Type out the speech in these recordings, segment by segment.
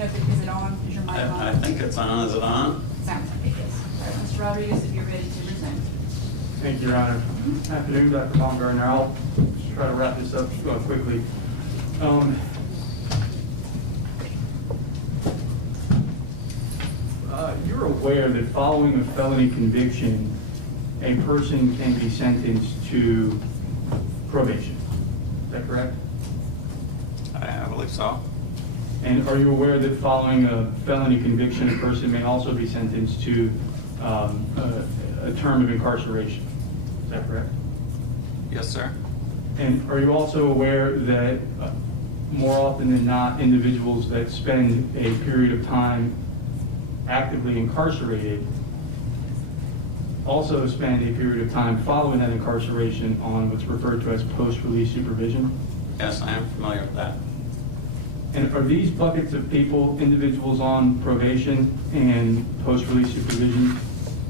know if it is it on? Is your mic on? I think it's on. Is it on? Sounds like it is. All right, Mr. Rodriguez, if you're ready to resume. Thank you, Your Honor. Afternoon, Dr. Baumgartner. I'll try to wrap this up quickly. You're aware that following a felony conviction, a person can be sentenced to probation. Is that correct? I believe so. And are you aware that following a felony conviction, a person may also be sentenced to a term of incarceration? Is that correct? Yes, sir. And are you also aware that more often than not, individuals that spend a period of time actively incarcerated also spend a period of time following that incarceration on what's referred to as post-release supervision? Yes, I am familiar with that. And are these buckets of people, individuals on probation and post-release supervision,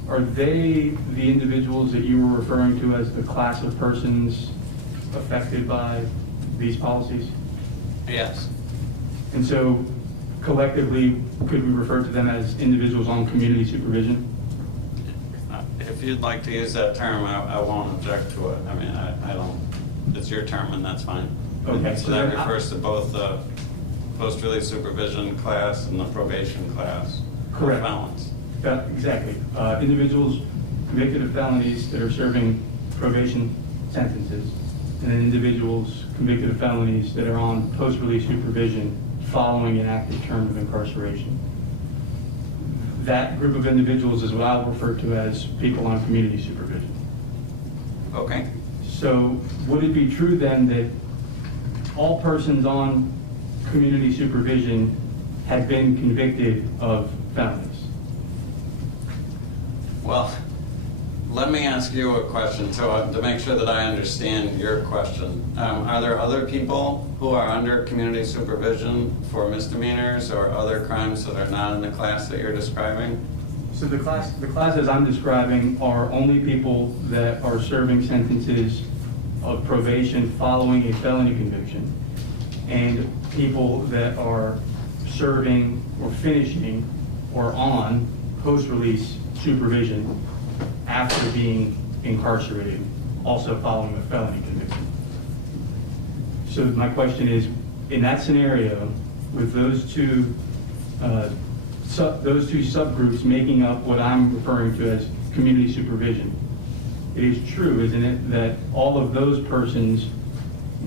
are they the individuals that you were referring to as the class of persons affected by these policies? Yes. And so collectively, could we refer to them as individuals on community supervision? If you'd like to use that term, I won't object to it. I mean, I don't, it's your term and that's fine. Okay. So that refers to both the post-release supervision class and the probation class. Correct. Felons. Exactly. Individuals convicted of felonies that are serving probation sentences, and then individuals convicted of felonies that are on post-release supervision following an active term of incarceration. That group of individuals is what I'll refer to as people on community supervision. Okay. So would it be true then that all persons on community supervision had been convicted of felonies? Well, let me ask you a question to make sure that I understand your question. Are there other people who are under community supervision for misdemeanors or other crimes that are not in the class that you're describing? So the classes I'm describing are only people that are serving sentences of probation following a felony conviction, and people that are serving or finishing or on post-release supervision after being incarcerated, also following a felony conviction. So my question is, in that scenario, with those two subgroups making up what I'm referring to as community supervision, it is true, isn't it, that all of those persons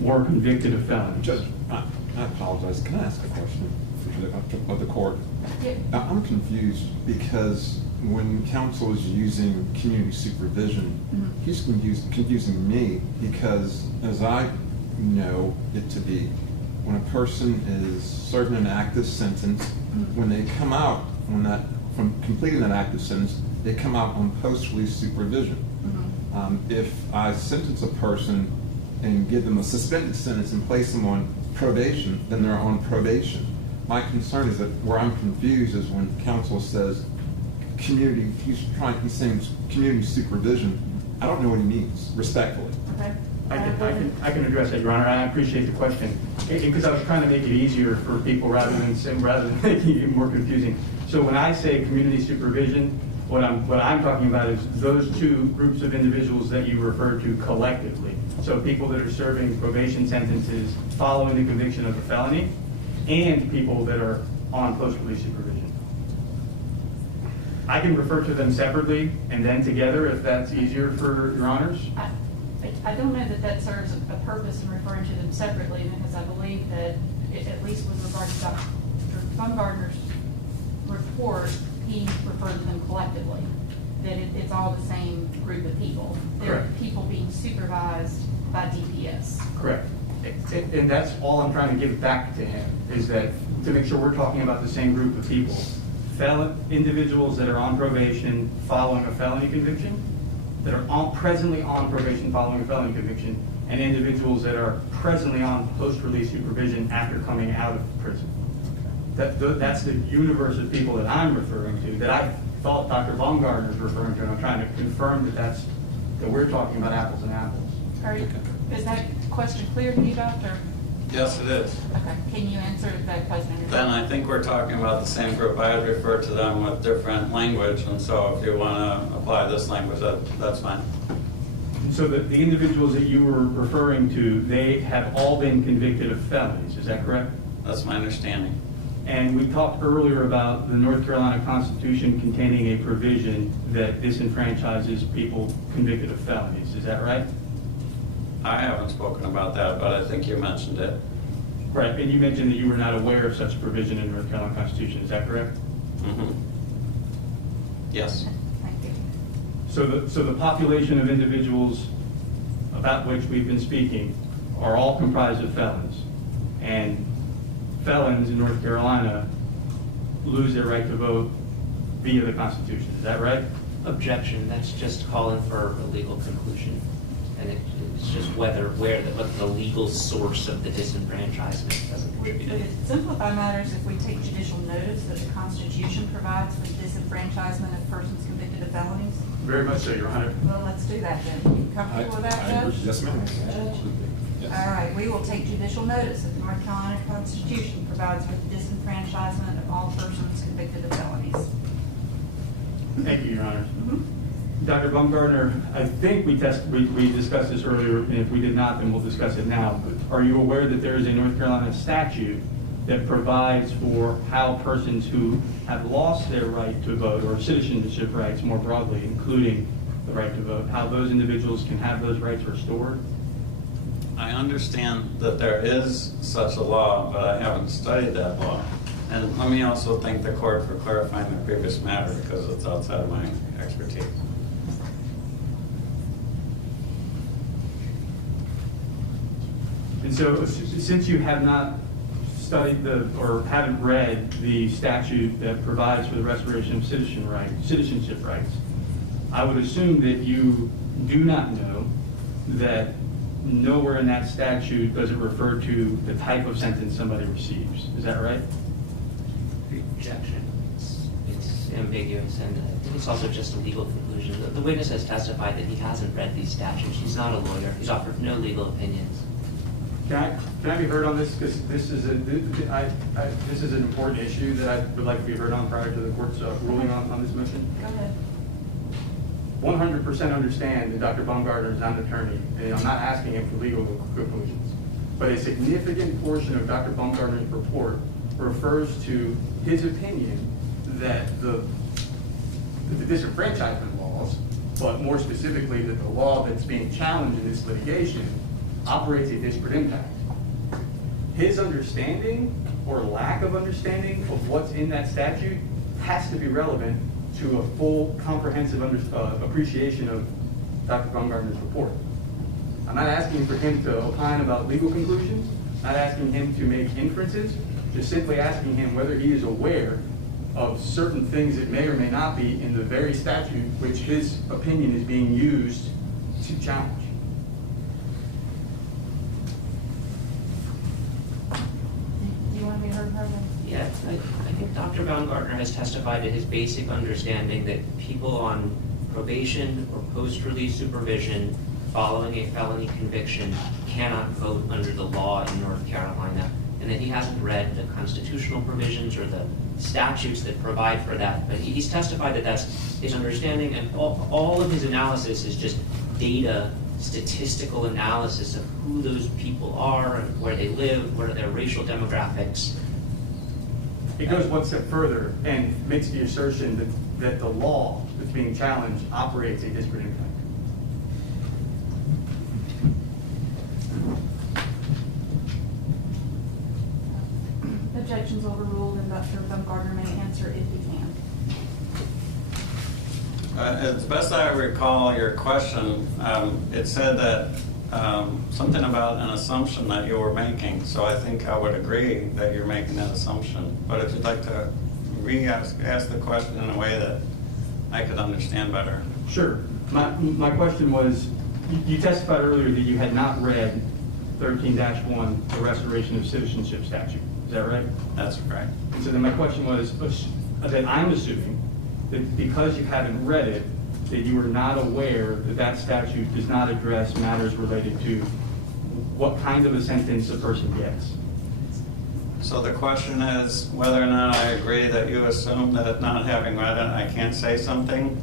were convicted of felonies? Judge, I apologize. Can I ask a question of the court? Yeah. I'm confused because when counsel is using community supervision, he's confusing me because, as I know it to be, when a person is serving an active sentence, when they come out from completing that active sentence, they come out on post-release supervision. If I sentence a person and give them a suspended sentence and place them on probation, then they're on probation. My concern is that where I'm confused is when counsel says community, he's saying community supervision. I don't know what he means, respectfully. Okay. I can address that, Your Honor. I appreciate the question, because I was trying to make it easier for people rather than making it more confusing. So when I say community supervision, what I'm talking about is those two groups of individuals that you refer to collectively. So people that are serving probation sentences following the conviction of a felony, and people that are on post-release supervision. I can refer to them separately and then together if that's easier for Your Honors. I don't know that that serves a purpose in referring to them separately, because I believe that, at least with regard to Dr. Baumgartner's report, he referred to them collectively, that it's all the same group of people. They're Correct. people being supervised by DPS. Correct. And that's all I'm trying to give back to him, is that to make sure we're talking about the same group of people. Individuals that are on probation following a felony conviction, that are presently on probation following a felony conviction, and individuals that are presently on post-release supervision after coming out of prison. That's the universe of people that I'm referring to, that I thought Dr. Baumgartner is referring to, and I'm trying to confirm that we're talking about apples and apples. Is that question clear to you, Doctor? Yes, it is. Okay, can you answer that question? Then I think we're talking about the same group. I had referred to them with different language, and so if you want to apply this language, that's fine. So the individuals that you were referring to, they have all been convicted of felonies, is that correct? That's my understanding. And we talked earlier about the North Carolina Constitution containing a provision that disenfranchises people convicted of felonies, is that right? I haven't spoken about that, but I think you mentioned it. Right, and you mentioned that you were not aware of such provision in the North Carolina Constitution, is that correct? Mm-hmm. Yes. Thank you. So the population of individuals about which we've been speaking are all comprised of felons. And felons in North Carolina lose their right to vote via the Constitution, is that right? Objection, that's just calling for a legal conclusion. And it's just what the legal source of the disenfranchisement doesn't Would contribute. it simplify matters if we take judicial notice that the Constitution provides for disenfranchisement of persons convicted of felonies? Very much so, Your Honor. Well, let's do that then. You comfortable with that, Judge? Yes, ma'am. All right, we will take judicial notice that the North Carolina Constitution provides for the disenfranchisement of all persons convicted of felonies. Thank you, Your Honor. Mhm. Dr. Baumgartner, I think we discussed this earlier, and if we did not, then we'll discuss it now. But are you aware that there is a North Carolina statute that provides for how persons who have lost their right to vote, or citizenship rights more broadly, including the right to vote, how those individuals can have those rights restored? I understand that there is such a law, but I haven't studied that law. And let me also thank the court for clarifying the previous matter, because it's outside of my expertise. And so, since you have not studied or haven't read the statute that provides for the restoration of citizenship rights, I would assume that you do not know that nowhere in that statute does it refer to the type of sentence somebody receives. Is that right? Objection. It's ambiguous, and it's also just a legal conclusion. The witness has testified that he hasn't read these statutes. He's not a lawyer. He's offered no legal opinions. Can I be heard on this? Because this is an important issue that I would like to be heard on prior to the court's ruling on this motion. Go ahead. 100% understand that Dr. Baumgartner is not an attorney, and I'm not asking him for legal conclusions. But a significant portion of Dr. Baumgartner's report refers to his opinion that the disenfranchisement laws, but more specifically that the law that's being challenged in this litigation, operates a disparate impact. His understanding or lack of understanding of what's in that statute has to be relevant to a full, comprehensive appreciation of Dr. Baumgartner's report. I'm not asking for him to opine about legal conclusions, not asking him to make inferences, just simply asking him whether he is aware of certain things that may or may not be in the very statute which his opinion is being used to challenge. Do you want to be heard, Harvey? Yeah, I think Dr. Baumgartner has testified to his basic understanding that people on probation or post-release supervision following a felony conviction cannot vote under the law in North Carolina, and that he hasn't read the constitutional provisions or the statutes that provide for that. But he's testified that that's his understanding, and all of his analysis is just data, statistical analysis of who those people are and where they live, what are their racial demographics. It goes one step further and makes the assertion that the law that's being challenged operates a disparate impact. Objections overruled, and Dr. Baumgartner may answer if he can. As best I recall your question, it said that something about an assumption that you were making. So I think I would agree that you're making that assumption. But if you'd like to ask the question in a way that I could understand better. Sure. My question was, you testified earlier that you had not read 13-1, the restoration of citizenship statute. Is that right? That's right. And so then my question was that I'm assuming that because you haven't read it, that you are not aware that that statute does not address matters related to what kind of a sentence a person gets. So the question is whether or not I agree that you assume that not having read it, I can't say something?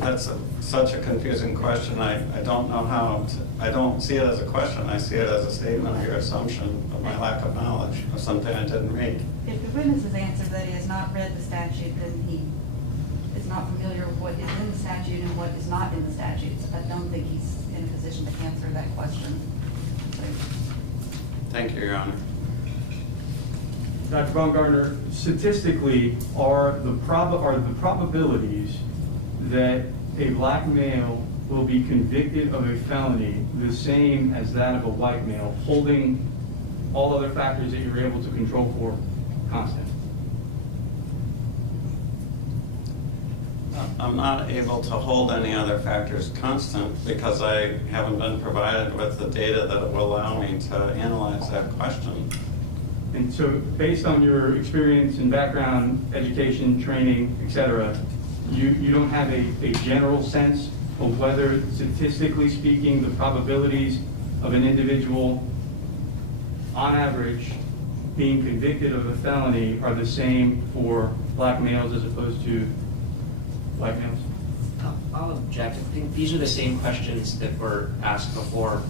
That's such a confusing question. I don't know how, I don't see it as a question. I see it as a statement of your assumption of my lack of knowledge of something I didn't read. If the witness has answered that he has not read the statute, then he is not familiar with what is in the statute and what is not in the statute. So I don't think he's in a position to answer that question. Thank you, Your Honor. Dr. Baumgartner, statistically, are the probabilities that a black male will be convicted of a felony the same as that of a white male, holding all other factors that you're able to control for constant? I'm not able to hold any other factors constant because I haven't been provided with the data that will allow me to analyze that question. And so, based on your experience and background, education, training, et cetera, you don't have a general sense of whether, statistically speaking, the probabilities of an individual, on average, being convicted of a felony are the same for black males as opposed to white males? I'll object. I think these are the same questions that were asked before.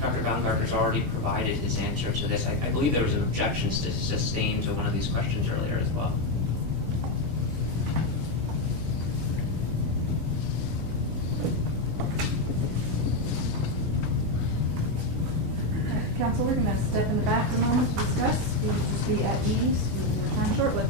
Dr. Baumgartner's already provided his answer to this. I believe there was an objection sustained to one of these questions earlier as well. Counsel, we're going to step in the back for a moment to discuss. We will just be at ease. We will return shortly.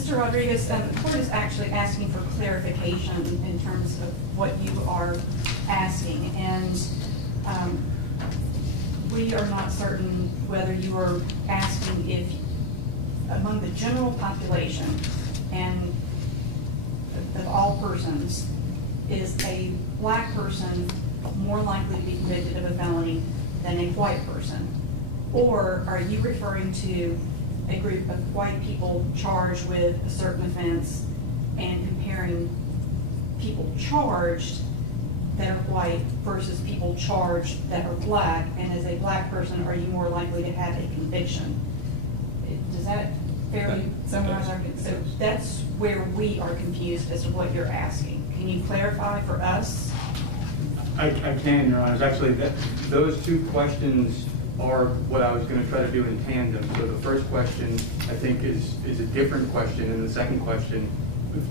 Mr. Rodriguez, the court is actually asking for clarification in terms of what you are asking. And we are not certain whether you are asking if among the general population and of all persons, is a black person more likely to be convicted of a felony than a white person? Or are you referring to a group of white people charged with a certain offense and comparing people charged that are white versus people charged that are black? And as a black person, are you more likely to have a conviction? Does that fairly summarize our, so that's where we are confused as to what you're asking. Can you clarify for us? I can, Your Honors. Actually, those two questions are what I was going to try to do in tandem. So the first question, I think, is a different question, and the second question,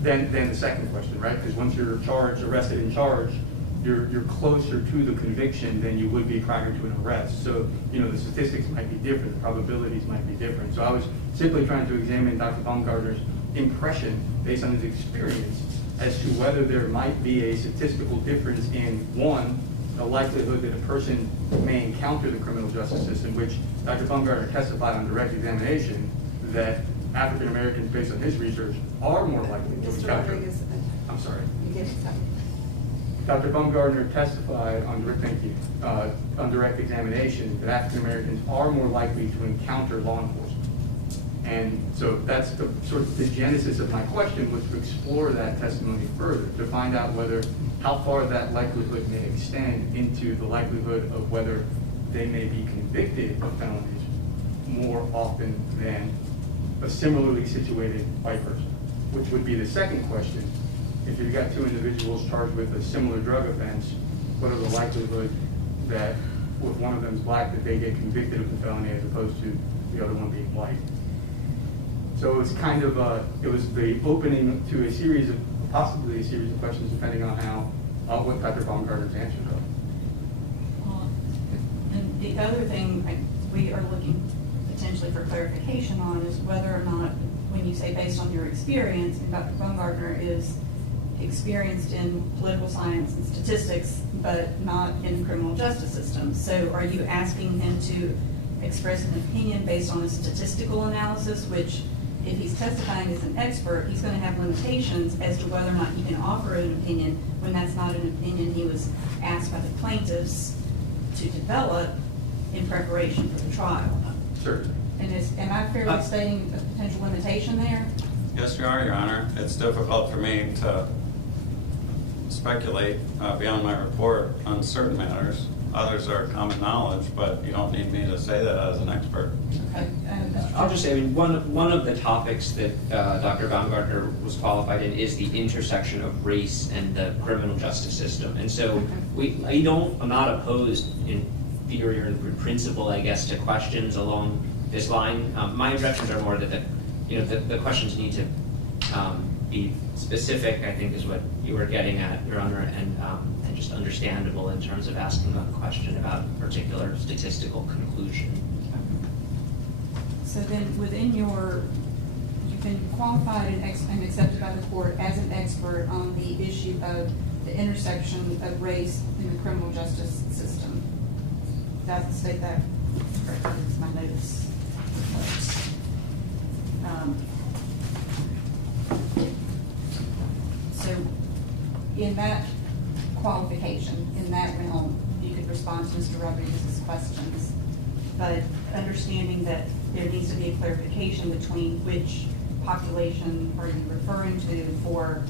than the second question, right? Because once you're charged, arrested and charged, you're closer to the conviction than you would be prior to an arrest. So, you know, the statistics might be different, the probabilities might be different. So I was simply trying to examine Dr. Baumgartner's impression based on his experience as to whether there might be a statistical difference in, one, the likelihood that a person may encounter the criminal justice system, which Dr. Baumgartner testified on direct examination that African Americans, based on his research, are more likely to Mr. encounter. Rodriguez, I'm sorry. you get it? Dr. Baumgartner testified on direct examination that African Americans are more likely to encounter law enforcement. And so that's the sort of the genesis of my question, was to explore that testimony further, to find out how far that likelihood may extend into the likelihood of whether they may be convicted of felonies more often than a similarly situated white person, which would be the second question. If you've got two individuals charged with a similar drug offense, what are the likelihood that if one of them is black, that they get convicted of the felony as opposed to the other one being white? So it was kind of it was the opening to a series of, possibly a series of questions, depending on what Dr. Baumgartner's answers are. And the other thing we are looking potentially for clarification on is whether or not, when you say based on your experience, and Dr. Baumgartner is experienced in political science and statistics, but not in the criminal justice system. So are you asking him to express an opinion based on a statistical analysis, which, if he's testifying as an expert, he's going to have limitations as to whether or not he can offer an opinion when that's not an opinion he was asked by the plaintiffs to develop in preparation for the trial? Sure. And am I fairly stating a potential limitation there? Yes, you are, Your Honor. It's difficult for me to speculate beyond my report on certain matters. Others are common knowledge, but you don't need me to say that as an expert. Okay. I'll just say, I mean, one of the topics that Dr. Baumgartner was qualified in is the intersection of race and the criminal justice system. And so I'm not opposed in theory or in principle, I guess, to questions along this line. My objections are more that the questions need to be specific, I think is what you were getting at, Your Honor, and just understandable in terms of asking a question about a particular statistical conclusion. So then within you've been qualified and accepted by the court as an expert on the issue of the intersection of race in the criminal justice system. Does it state that? It's my notes. So in that qualification, in that realm, you could respond to Mr. Rodriguez's questions, but understanding that there needs to be a clarification between which population are you referring to for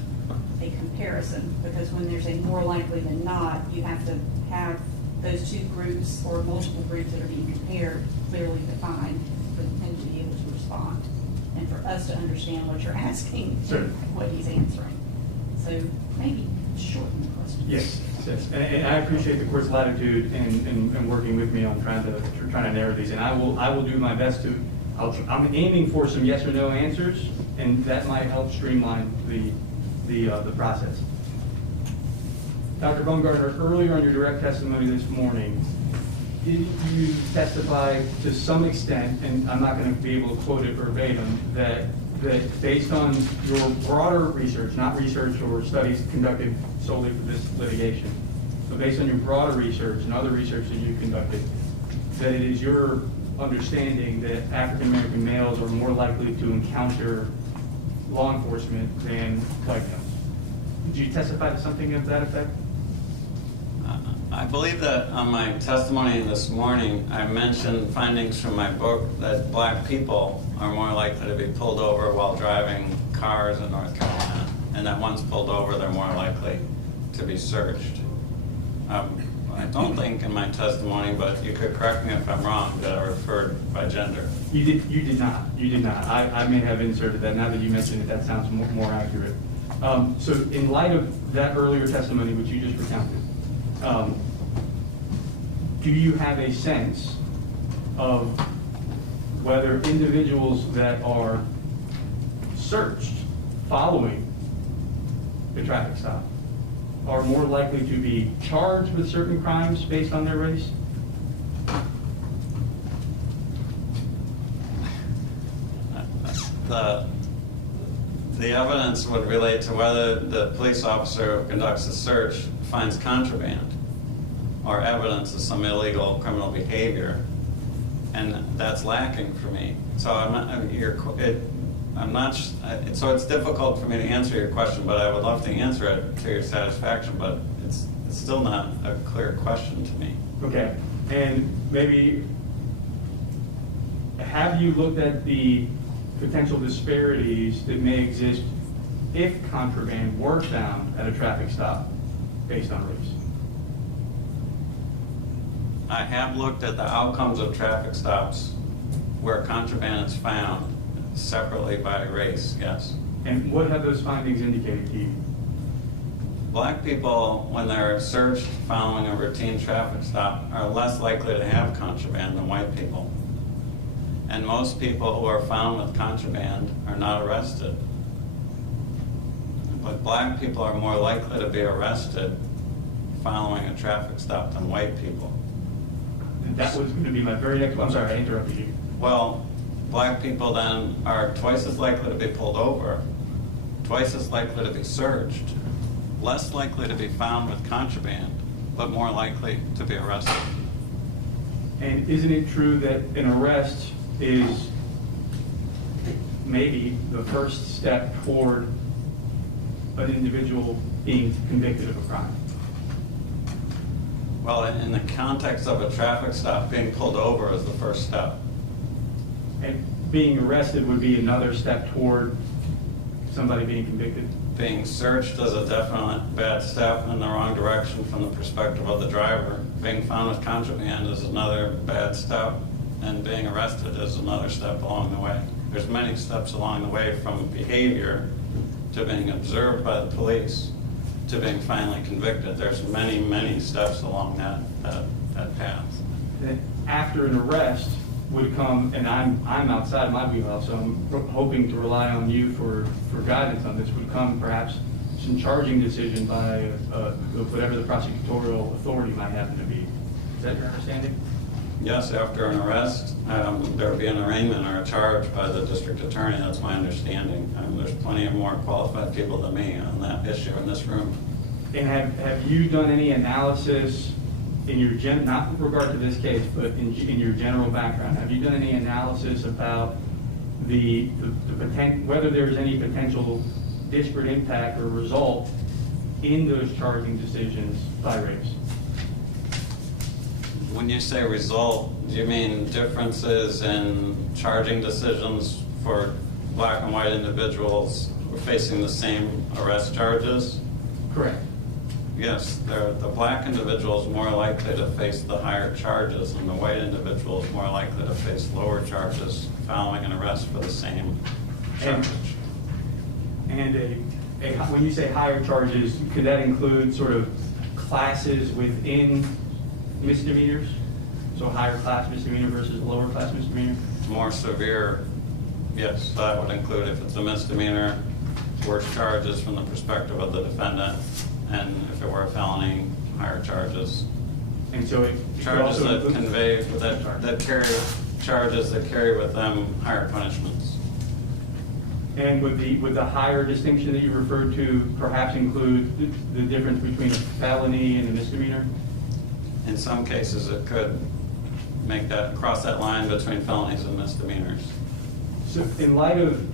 a comparison, because when there's a more likely than not, you have to have those two groups or multiple groups that are being compared clearly defined for him to be able to respond, and for us to understand what you're asking, Sure. what he's answering. So maybe shorten the question. Yes. And I appreciate the court's latitude in working with me on trying to narrow these. And I will do my best to. I'm aiming for some yes or no answers, and that might help streamline the process. Dr. Baumgartner, earlier on your direct testimony this morning, did you testify to some extent, and I'm not going to be able to quote it verbatim, that that based on your broader research, not research or studies conducted solely for this litigation, but based on your broader research and other research that you've conducted, that it is your understanding that African American males are more likely to encounter law enforcement than white males? Did you testify to something of that effect? I believe that on my testimony this morning, I mentioned findings from my book that black people are more likely to be pulled over while driving cars in North Carolina, and that once pulled over, they're more likely to be searched. I don't think in my testimony, but you could correct me if I'm wrong, that I referred by gender. You did not. You did not. I may have inserted that. Now that you mentioned it, that sounds more accurate. So in light of that earlier testimony, which you just recounted, do you have a sense of whether individuals that are searched following the traffic stop are more likely to be charged with certain crimes based on their race? The evidence would relate to whether the police officer who conducts the search finds contraband or evidence of some illegal criminal behavior, and that's lacking for me. So so it's difficult for me to answer your question, but I would love to answer it to your satisfaction, but it's still not a clear question to me. Okay, and maybe, have you looked at the potential disparities that may exist if contraband were found at a traffic stop based on race? I have looked at the outcomes of traffic stops where contraband is found separately by race, yes. And what have those findings indicated to you? Black people, when they're searched following a routine traffic stop, are less likely to have contraband than white people. And most people who are found with contraband are not arrested. But black people are more likely to be arrested following a traffic stop than white people. And that was going to be my very next one. I'm sorry, I interrupted you. Well, black people then are twice as likely to be pulled over, twice as likely to be searched, less likely to be found with contraband, but more likely to be arrested. And isn't it true that an arrest is maybe the first step toward an individual being convicted of a crime? Well, in the context of a traffic stop, being pulled over is the first step. And being arrested would be another step toward somebody being convicted? Being searched is a definite bad step in the wrong direction from the perspective of the driver. Being found with contraband is another bad step, and being arrested is another step along the way. There's many steps along the way, from behavior to being observed by the police to being finally convicted. There's many, many steps along that path. That after an arrest would come, and I'm outside my wheelhouse, so I'm hoping to rely on you for guidance on this, would come perhaps some charging decision by whatever the prosecutorial authority might happen to be. Is that your understanding? Yes, after an arrest, there would be an arraignment or a charge by the district attorney. That's my understanding. There's plenty of more qualified people than me on that issue in this room. And have you done any analysis in your not with regard to this case, but in your general background? Have you done any analysis about the whether there's any potential disparate impact or result in those charging decisions by race? When you say result, do you mean differences in charging decisions for black and white individuals who are facing the same arrest charges? Correct. Yes, the black individual is more likely to face the higher charges, and the white individual is more likely to face lower charges following an arrest for the same charge. And when you say higher charges, could that include sort of classes within misdemeanors? So higher class misdemeanor versus lower class misdemeanor? More severe, yes, that would include, if it's a misdemeanor, worse charges from the perspective of the defendant, and if it were a felony, higher charges. And so it Charges also that convey, that carry, charges that carry with them higher punishments. And would the higher distinction that you referred to perhaps include the difference between a felony and a misdemeanor? In some cases, it could make that, cross that line between felonies and misdemeanors. So in light of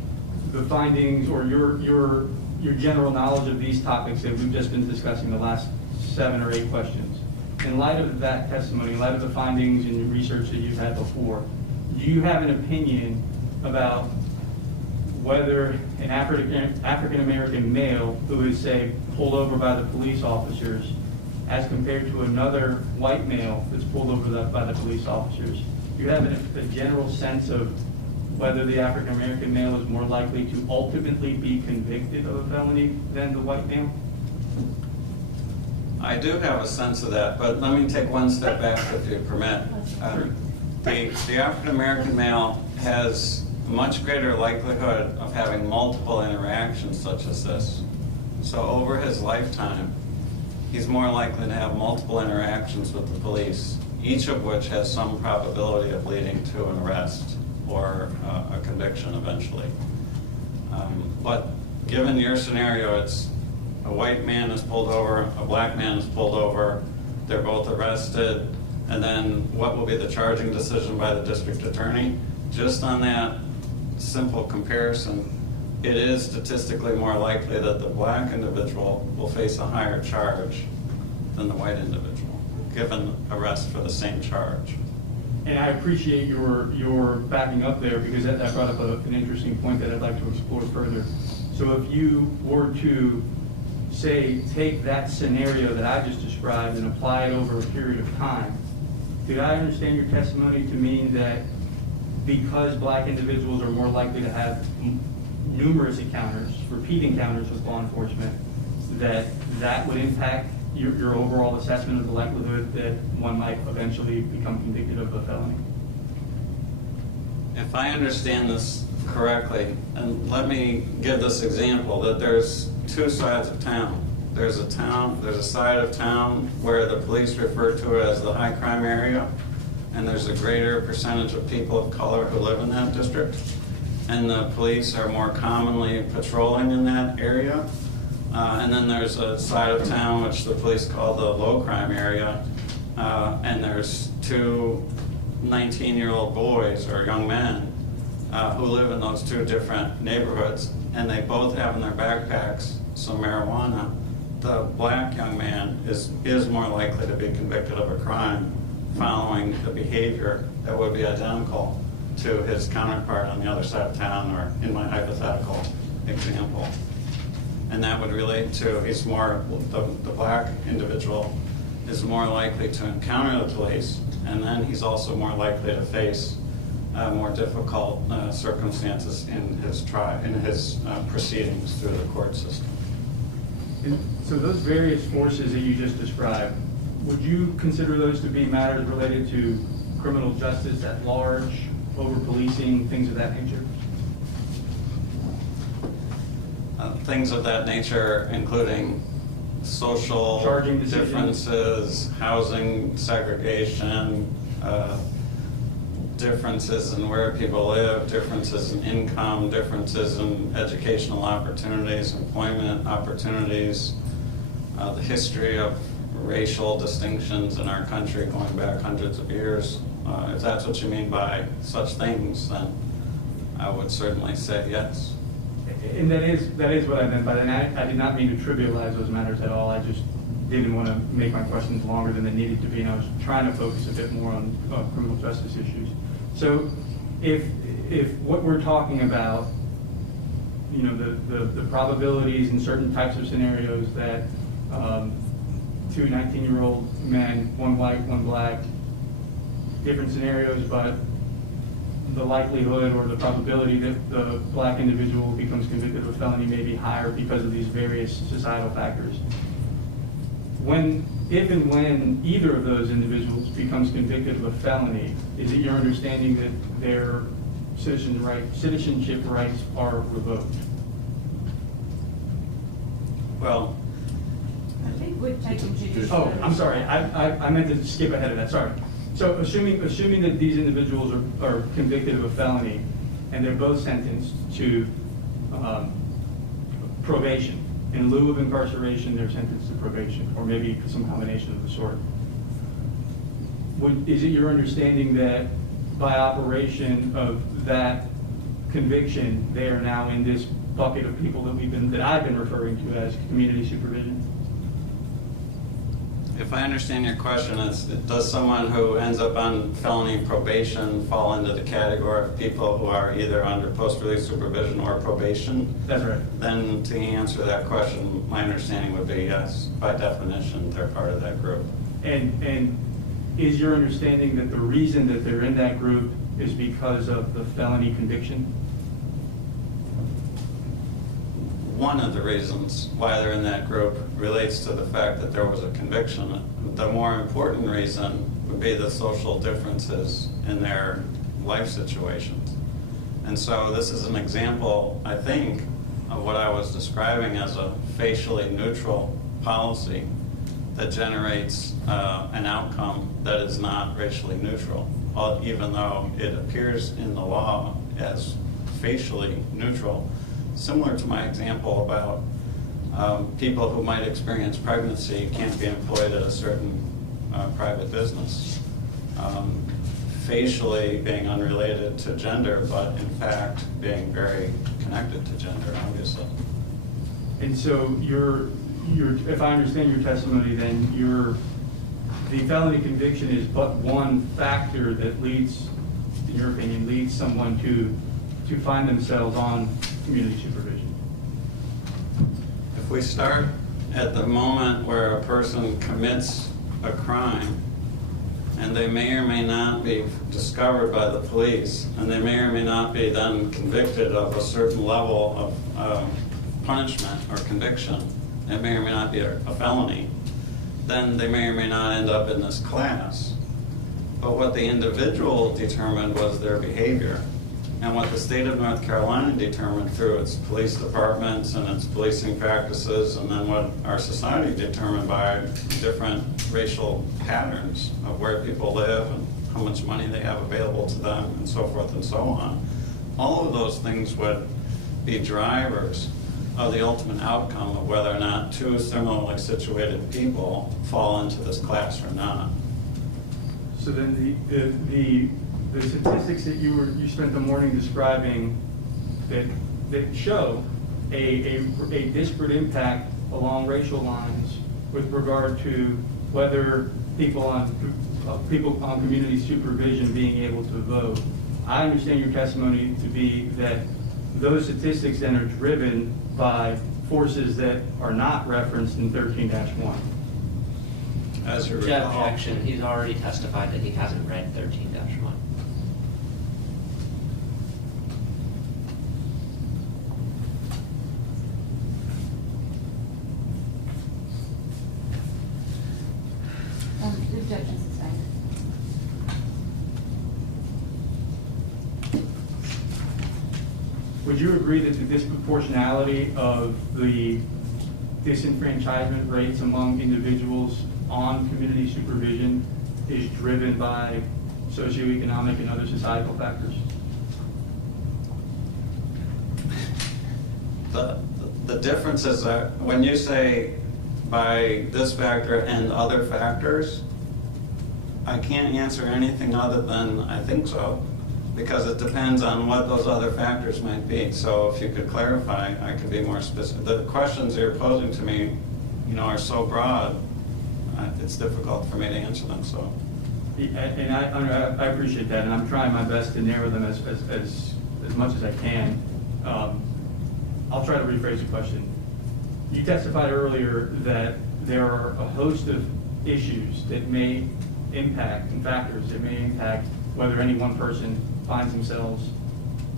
the findings or your general knowledge of these topics that we've just been discussing the last 7 or 8 questions, in light of that testimony, in light of the findings and your research that you've had before, do you have an opinion about whether an African-American male who is, say, pulled over by the police officers as compared to another white male that's pulled over by the police officers, do you have a general sense of whether the African-American male is more likely to ultimately be convicted of a felony than the white male? I do have a sense of that, but let me take one step back if you permit. The African-American male has a much greater likelihood of having multiple interactions such as this. So over his lifetime, he's more likely to have multiple interactions with the police, each of which has some probability of leading to an arrest or a conviction eventually. But given your scenario, it's a white man is pulled over, a black man is pulled over, they're both arrested, and then what will be the charging decision by the district attorney? Just on that simple comparison, it is statistically more likely that the black individual will face a higher charge than the white individual, given arrest for the same charge. And I appreciate your backing up there, because that brought up an interesting point that I'd like to explore further. So if you were to, say, take that scenario that I just described and apply it over a period of time, did I understand your testimony to mean that because black individuals are more likely to have numerous encounters, repeat encounters with law enforcement, that would impact your overall assessment of the likelihood that one might eventually become convicted of a felony? If I understand this correctly, and let me give this example, that there's 2 sides of town. There's a side of town where the police refer to it as the high crime area, and there's a greater percentage of people of color who live in that district, and the police are more commonly patrolling in that area. And then there's a side of town which the police call the low crime area, and there's 2 19-year-old boys or young men who live in those 2 different neighborhoods, and they both have in their backpacks some marijuana. The black young man is more likely to be convicted of a crime following the behavior that would be identical to his counterpart on the other side of town, or in my hypothetical example. And that would relate to, the black individual is more likely to encounter the police, and then he's also more likely to face more difficult circumstances in his proceedings through the court system. And so those various forces that you just described, would you consider those to be matters related to criminal justice at large, over-policing, things of that nature? Things of that nature, including social Charging decisions. differences, housing segregation, differences in where people live, differences in income, differences in educational opportunities, employment opportunities, the history of racial distinctions in our country going back hundreds of years. If that's what you mean by such things, then I would certainly say yes. And that is what I meant by that. I did not mean to trivialize those matters at all. I just didn't want to make my questions longer than they needed to be, and I was trying to focus a bit more on criminal justice issues. So if what we're talking about, you know, the probabilities in certain types of scenarios that 2 19-year-old men, 1 white, 1 black, different scenarios, but the likelihood or the probability that the black individual becomes convicted of a felony may be higher because of these various societal factors. If and when either of those individuals becomes convicted of a felony, is it your understanding that their citizenship rights are revoked? Well, I think we've taken judicial. Oh, I'm sorry. I meant to skip ahead of that. Sorry. So assuming that these individuals are convicted of a felony and they're both sentenced to probation. In lieu of incarceration, they're sentenced to probation, or maybe some combination of the sort. Is it your understanding that by operation of that conviction, they are now in this bucket of people that I've been referring to as community supervision? If I understand your question, does someone who ends up on felony probation fall into the category of people who are either under post-release supervision or probation? That's right. Then to answer that question, my understanding would be yes. By definition, they're part of that group. And is your understanding that the reason that they're in that group is because of the felony conviction? One of the reasons why they're in that group relates to the fact that there was a conviction. The more important reason would be the social differences in their life situations. And so this is an example, I think, of what I was describing as a facially neutral policy that generates an outcome that is not racially neutral, even though it appears in the law as facially neutral. Similar to my example about people who might experience pregnancy can't be employed at a certain private business, facially being unrelated to gender, but in fact being very connected to gender, obviously. And so if I understand your testimony, then the felony conviction is but one factor that leads, in your opinion, leads someone to find themselves on community supervision. If we start at the moment where a person commits a crime, and they may or may not be discovered by the police, and they may or may not be then convicted of a certain level of punishment or conviction, it may or may not be a felony, then they may or may not end up in this class. But what the individual determined was their behavior. And what the state of North Carolina determined through its police departments and its policing practices, and then what our society determined by different racial patterns of where people live and how much money they have available to them and so forth and so on. All of those things would be drivers of the ultimate outcome of whether or not two similarly situated people fall into this class or not. So then the statistics that you spent the morning describing that show a disparate impact along racial lines with regard to whether people on community supervision being able to vote. I understand your testimony to be that those statistics then are driven by forces that are not referenced in 13-1. As you recall, Objection. He's already testified that he hasn't read 13-1. The objection sustained. Would you agree that the disproportionality of the disenfranchisement rates among individuals on community supervision is driven by socioeconomic and other societal factors? The difference is that when you say by this factor and other factors, I can't answer anything other than I think so, because it depends on what those other factors might be. So if you could clarify, I could be more specific. The questions you're posing to me, are so broad, it's difficult for me to answer them. So, and I appreciate that, and I'm trying my best to narrow them as much as I can. I'll try to rephrase the question. You testified earlier that there are a host of issues that may impact, and factors that may impact whether any one person finds themselves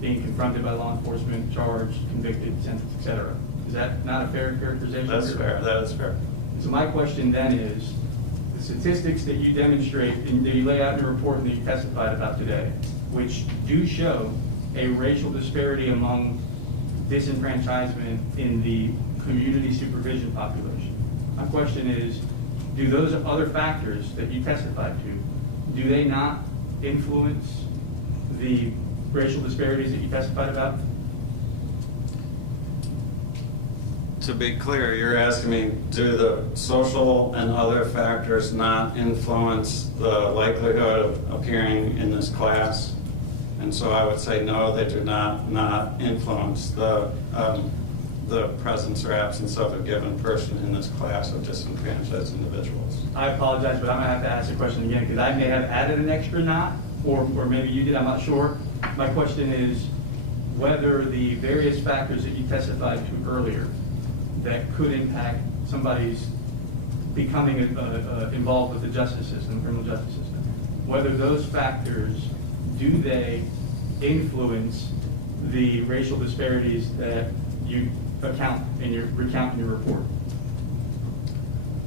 being confronted by law enforcement, charged, convicted, sentenced, etc. Is that not a fair characterization? that's fair. That is fair. So my question then is, the statistics that you demonstrate and that you lay out in your report and that you testified about today, which do show a racial disparity among disenfranchisement in the community supervision population. My question is, do those other factors that you testified to, do they not influence the racial disparities that you testified about? to be clear, you're asking me, do the social and other factors not influence the likelihood of appearing in this class? And so I would say no, they do not influence the presence or absence of a given person in this class of disenfranchised individuals. I apologize, but I'm gonna have to ask the question again, because I may have added an extra not, or maybe you did, I'm not sure. My question is whether the various factors that you testified to earlier that could impact somebody's becoming involved with the justice system, criminal justice system, whether those factors, do they influence the racial disparities that you recount in your report?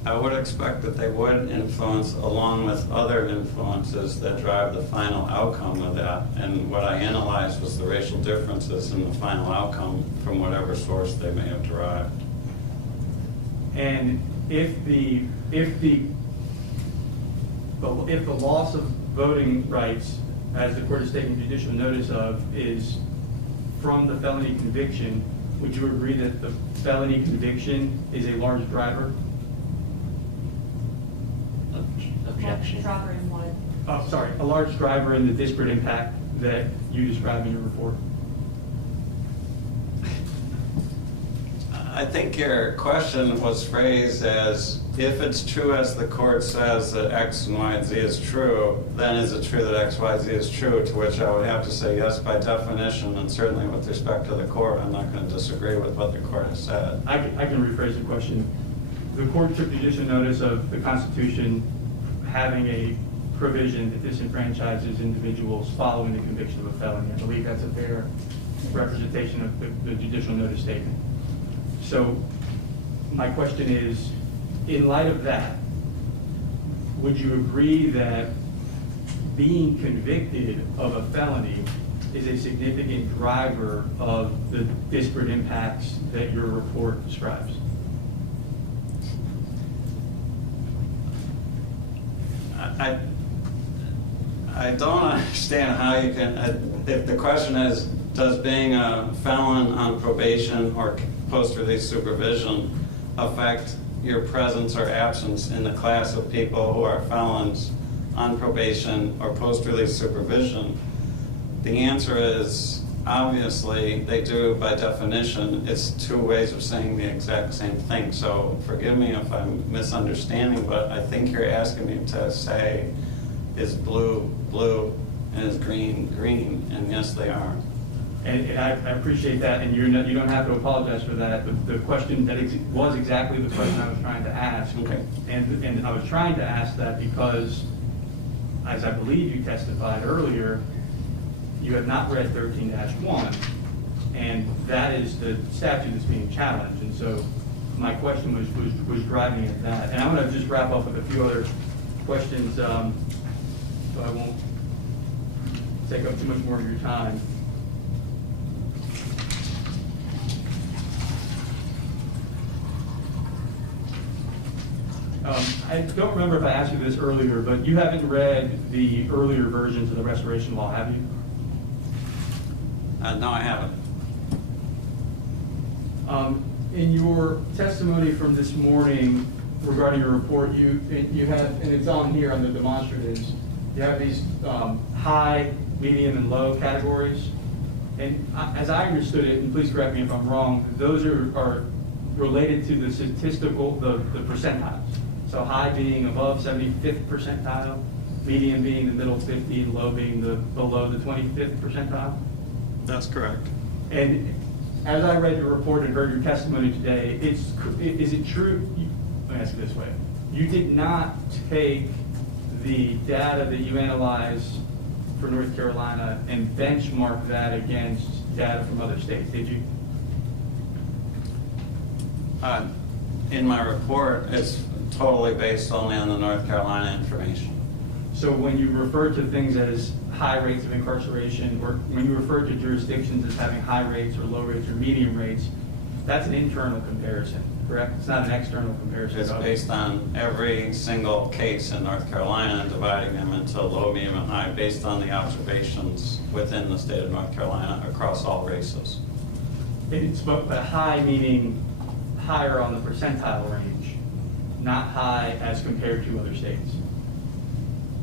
I would expect that they would influence, along with other influences that drive the final outcome of that. And what I analyzed was the racial differences in the final outcome from whatever source they may have derived. And if the loss of voting rights, as the court is taking judicial notice of, is from the felony conviction, would you agree that the felony conviction is a large driver? Objection. Driver in what? Oh, sorry, a large driver in the disparate impact that you describe in your report. I think your question was phrased as, if it's true as the court says that X and Y and Z is true, then is it true that X, Y, Z is true? To which I would have to say yes by definition, and certainly with respect to the court, I'm not going to disagree with what the court has said. I can rephrase the question. The court took judicial notice of the Constitution having a provision that disenfranchises individuals following the conviction of a felony. I believe that's a fair representation of the judicial notice statement. So my question is, in light of that, would you agree that being convicted of a felony is a significant driver of the disparate impacts that your report describes? I don't understand how you can, if the question is, does being a felon on probation or post-release supervision affect your presence or absence in the class of people who are felons on probation or post-release supervision? The answer is, obviously, they do by definition. It's two ways of saying the exact same thing. So forgive me if I'm misunderstanding, but I think you're asking me to say, is blue, blue, and is green, green, and yes, they are. And I appreciate that, and you don't have to apologize for that. The question that was exactly the question I was trying to ask. Okay. And I was trying to ask that because, as I believe you testified earlier, you have not read 13-1, and that is the statute that's being challenged. And so my question was driving at that. And I'm going to just wrap up with a few other questions, so I won't take up too much more of your time. I don't remember if I asked you this earlier, but you haven't read the earlier versions of the restoration law, have you? No, I haven't. In your testimony from this morning regarding your report, you have, and it's on here on the demonstratives, you have these high, medium, and low categories. And as I understood it, and please correct me if I'm wrong, those are related to the statistical, the percentiles. So high being above 75th percentile, medium being the middle 50, and low being below the 25th percentile? That's correct. And as I read your report and heard your testimony today, is it true, let me ask it this way, you did not take the data that you analyzed for North Carolina and benchmark that against data from other states, did you? In my report, it's totally based only on the North Carolina information. So when you refer to things as high rates of incarceration, or when you refer to jurisdictions as having high rates or low rates or medium rates, that's an internal comparison, correct? It's not an external comparison. It's based on every single case in North Carolina and dividing them into low, medium, and high based on the observations within the state of North Carolina across all races. But high meaning higher on the percentile range, not high as compared to other states.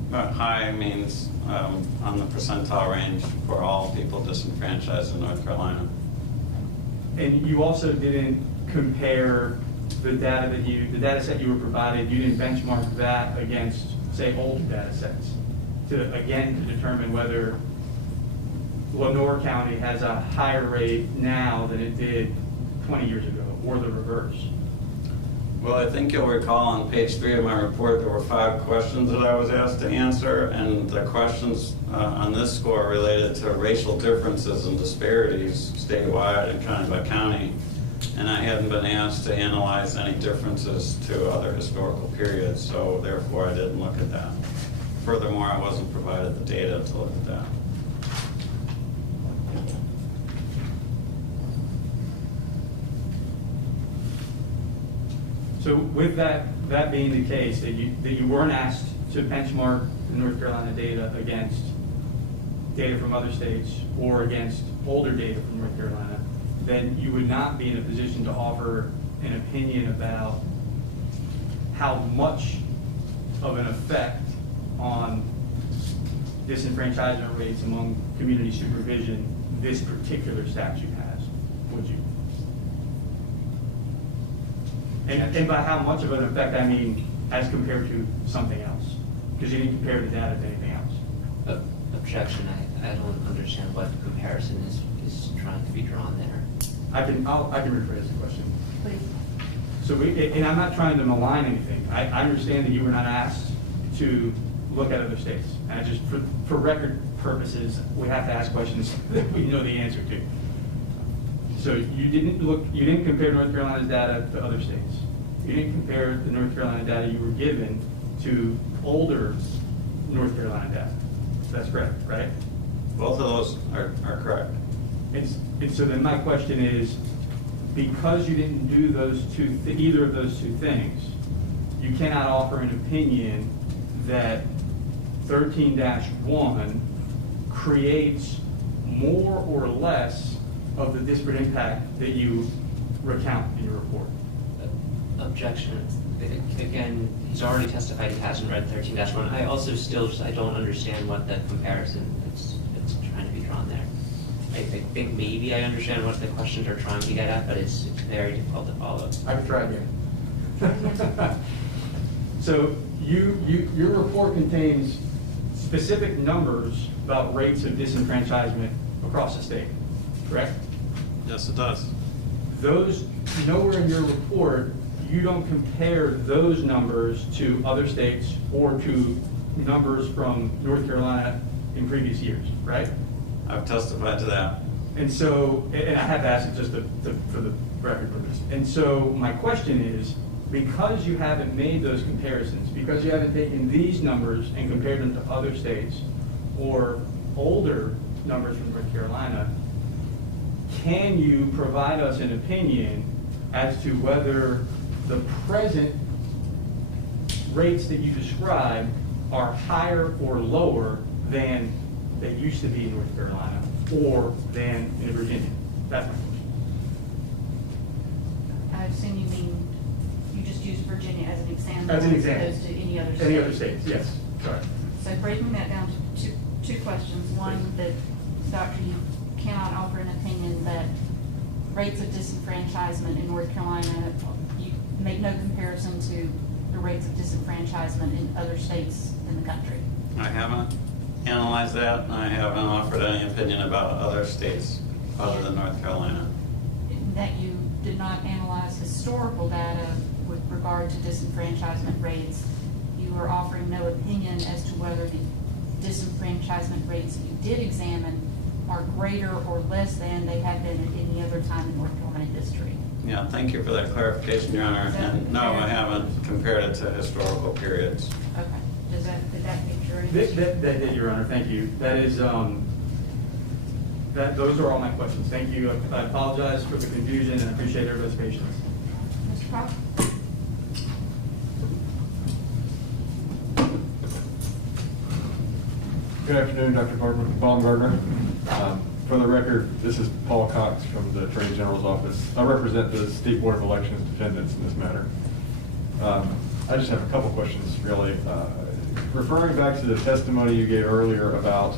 But high means on the percentile range for all people disenfranchised in North Carolina. And you also didn't compare the data set you were provided, you didn't benchmark that against, say, old data sets to determine whether Lenore County has a higher rate now than it did 20 years ago, or the reverse. Well, I think you'll recall on page 3 of my report, there were 5 questions that I was asked to answer, and the questions on this score related to racial differences and disparities statewide and county by county. And I hadn't been asked to analyze any differences to other historical periods, so therefore I didn't look at that. Furthermore, I wasn't provided the data to look at that. So with that being the case, that you weren't asked to benchmark the North Carolina data against data from other states or against older data from North Carolina, then you would not be in a position to offer an opinion about how much of an effect on disenfranchisement rates among community supervision this particular statute has, would you? And by how much of an effect, I mean as compared to something else, because you didn't compare the data to anything else. Objection, I don't understand what comparison is trying to be drawn there. I can rephrase the question. Please. So and I'm not trying to malign anything. I understand that you were not asked to look at other states. And I just, for record purposes, we have to ask questions that we know the answer to. So you didn't compare North Carolina's data to other states. You didn't compare the North Carolina data you were given to older North Carolina data. That's correct, right? Both of those are correct. And so then my question is, because you didn't do either of those two things, you cannot offer an opinion that 13-1 creates more or less of the disparate impact that you recount in your report. Objection. Again, he's already testified he hasn't read 13-1. I also I don't understand what the comparison that's trying to be drawn there. I think maybe I understand what the questions are trying to get at, but it's very difficult to follow. I could try again. So your report contains specific numbers about rates of disenfranchisement across the state, correct? Yes, it does. Those, nowhere in your report, you don't compare those numbers to other states or to numbers from North Carolina in previous years, right? I've testified to that. And so, and I have to ask it just for the record purpose. And so my question is, because you haven't made those comparisons, because you haven't taken these numbers and compared them to other states or older numbers from North Carolina, can you provide us an opinion as to whether the present rates that you describe are higher or lower than they used to be in North Carolina or than in Virginia? That's my question. I assume you mean, you just used Virginia as an example. As an example. As opposed to any other state. Any other states, yes. Sorry. So breaking that down to two questions. One, that Doctor, you cannot offer an opinion that rates of disenfranchisement in North Carolina, you make no comparison to the rates of disenfranchisement in other states in the country. I haven't analyzed that, and I haven't offered any opinion about other states other than North Carolina. That you did not analyze historical data with regard to disenfranchisement rates. You are offering no opinion as to whether the disenfranchisement rates you did examine are greater or less than they have been at any other time in North Carolina history. Yeah, thank you for that clarification, Your Honor. And no, I haven't compared it to historical periods. Okay. Did that picture any? That did, Your Honor, thank you. That is, those are all my questions. Thank you. I apologize for the confusion and appreciate everybody's patience. Mr. Croft? Good afternoon, Dr. Baumgartner. For the record, this is Paul Cox from the Attorney General's office. I represent the State Board of Elections defendants in this matter. I just have a couple questions, really. Referring back to the testimony you gave earlier about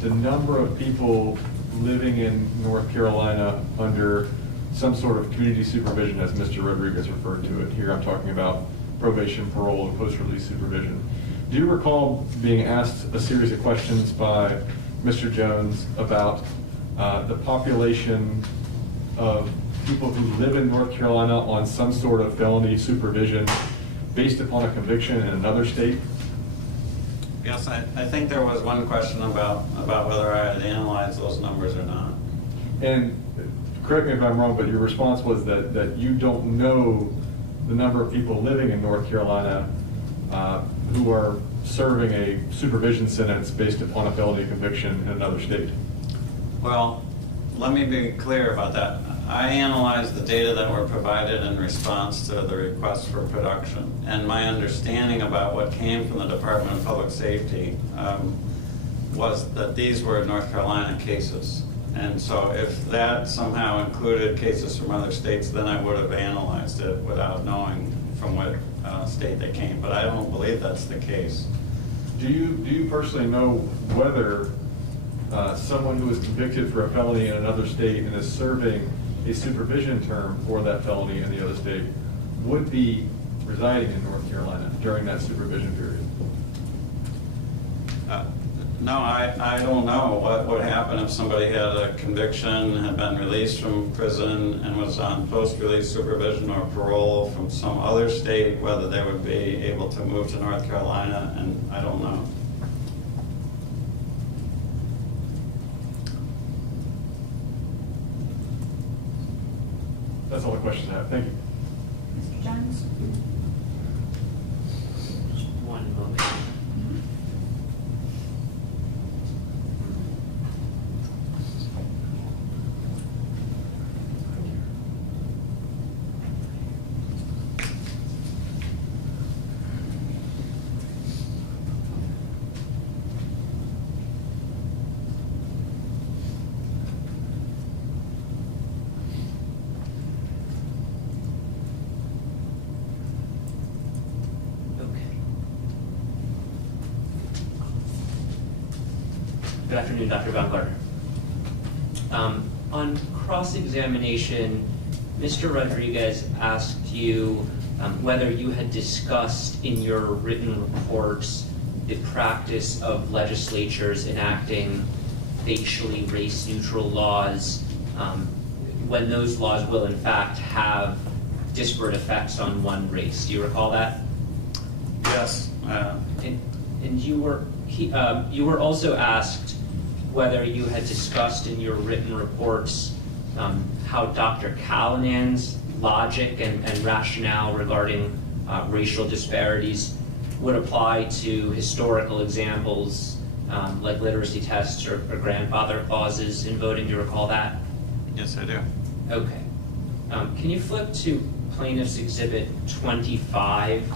the number of people living in North Carolina under some sort of community supervision, as Mr. Rodriguez referred to it. Here I'm talking about probation, parole, and post-release supervision. Do you recall being asked a series of questions by Mr. Jones about the population of people who live in North Carolina on some sort of felony supervision based upon a conviction in another state? Yes, I think there was one question about whether I had analyzed those numbers or not. And correct me if I'm wrong, but your response was that you don't know the number of people living in North Carolina who are serving a supervision sentence based upon a felony conviction in another state. Well, let me be clear about that. I analyzed the data that were provided in response to the request for production, and my understanding about what came from the Department of Public Safety was that these were North Carolina cases. And so if that somehow included cases from other states, then I would have analyzed it without knowing from what state they came. But I don't believe that's the case. Do you personally know whether someone who is convicted for a felony in another state and is serving a supervision term for that felony in the other state would be residing in North Carolina during that supervision period? No, I don't know what would happen if somebody had a conviction, had been released from prison, and was on post-release supervision or parole from some other state, whether they would be able to move to North Carolina, and I don't know. That's all the questions I have. Thank you. Mr. Jones? One moment. Good afternoon, Dr. Baumgartner. On cross-examination, Mr. Rodriguez asked you whether you had discussed in your written reports the practice of legislatures enacting facially race-neutral laws when those laws will in fact have disparate effects on one race. Do you recall that? Yes. And you were also asked whether you had discussed in your written reports how Dr. Callinan's logic and rationale regarding racial disparities would apply to historical examples like literacy tests or grandfather clauses in voting. Do you recall that? Yes, I do. Okay. Can you flip to Plaintiff's Exhibit 25?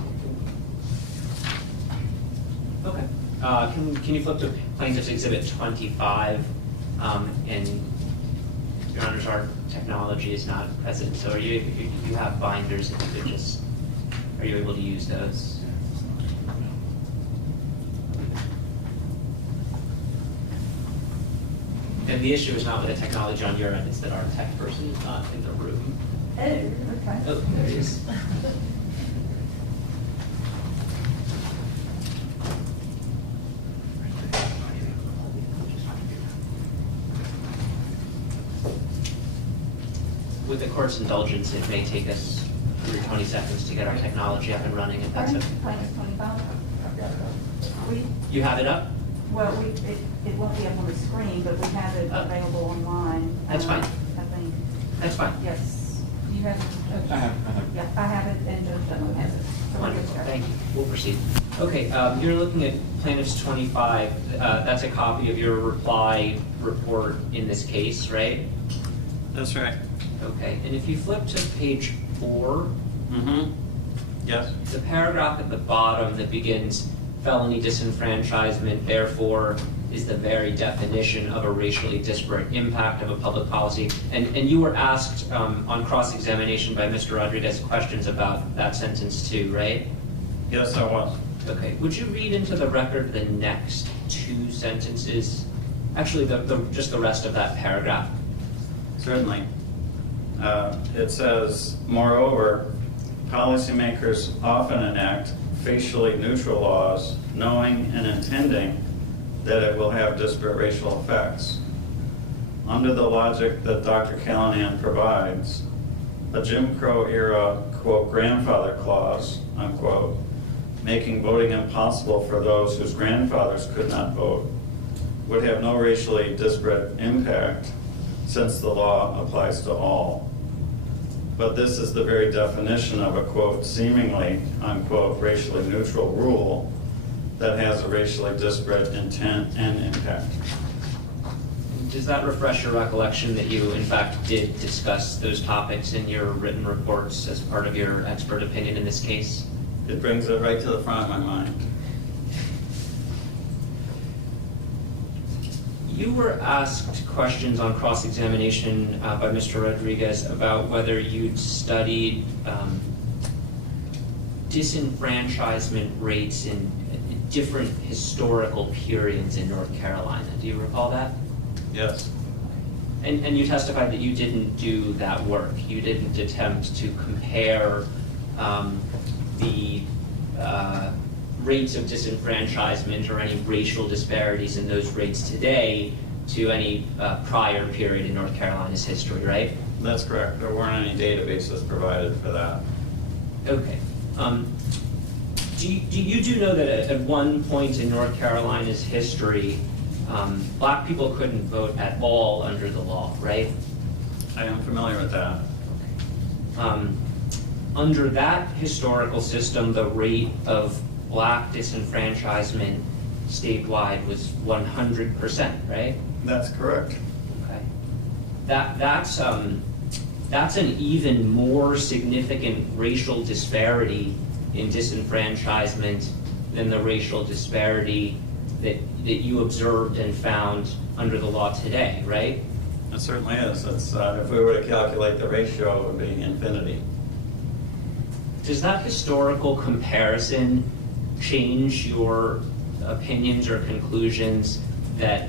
Okay. Can you flip to Plaintiff's Exhibit 25? And Your Honors, our technology is not present, so you have binders, if you could just, are you able to use those? And the issue is not with the technology on your end, it's that our tech person is not in the room. Oh, okay. Oh, there he is. With the court's indulgence, it may take us 20 seconds to get our technology up and running, if that's okay. Plaintiff 25. You have it up? Well, it won't be up on the screen, but we have it available online. That's fine. I think. That's fine. Yes. You have it? I have. Yeah, I have it, and Judge Dunlap has it. So we're good Wonderful, to go. thank you. We'll proceed. Okay, you're looking at Plaintiff's 25. That's a copy of your reply report in this case, right? That's right. Okay, and if you flip to page 4, Mm-hmm. Yes. the paragraph at the bottom that begins felony disenfranchisement, therefore, is the very definition of a racially disparate impact of a public policy. And you were asked on cross-examination by Mr. Rodriguez questions about that sentence too, right? Yes, I was. Okay, would you read into the record the next two sentences? Actually, just the rest of that paragraph. Certainly. It says, moreover, policymakers often enact facially neutral laws knowing and intending that it will have disparate racial effects. Under the logic that Dr. Callahan provides, a Jim Crow era, quote, grandfather clause, unquote, making voting impossible for those whose grandfathers could not vote, would have no racially disparate impact since the law applies to all. But this is the very definition of a, quote, seemingly, unquote, racially neutral rule that has a racially disparate intent and impact. Does that refresh your recollection that you, in fact, did discuss those topics in your written reports as part of your expert opinion in this case? It brings it right to the front of my mind. You were asked questions on cross-examination by Mr. Rodriguez about whether you'd studied disenfranchisement rates in different historical periods in North Carolina. Do you recall that? Yes. And you testified that you didn't do that work. You didn't attempt to compare the rates of disenfranchisement or any racial disparities in those rates today to any prior period in North Carolina's history, right? That's correct. There weren't any databases provided for that. Okay. You do know that at one point in North Carolina's history, black people couldn't vote at all under the law, right? I am familiar with that. Under that historical system, the rate of black disenfranchisement statewide was 100%, right? That's correct. Okay. That's an even more significant racial disparity in disenfranchisement than the racial disparity that you observed and found under the law today, right? It certainly is. It's, if we were to calculate the ratio, it would be infinity. Does that historical comparison change your opinions or conclusions that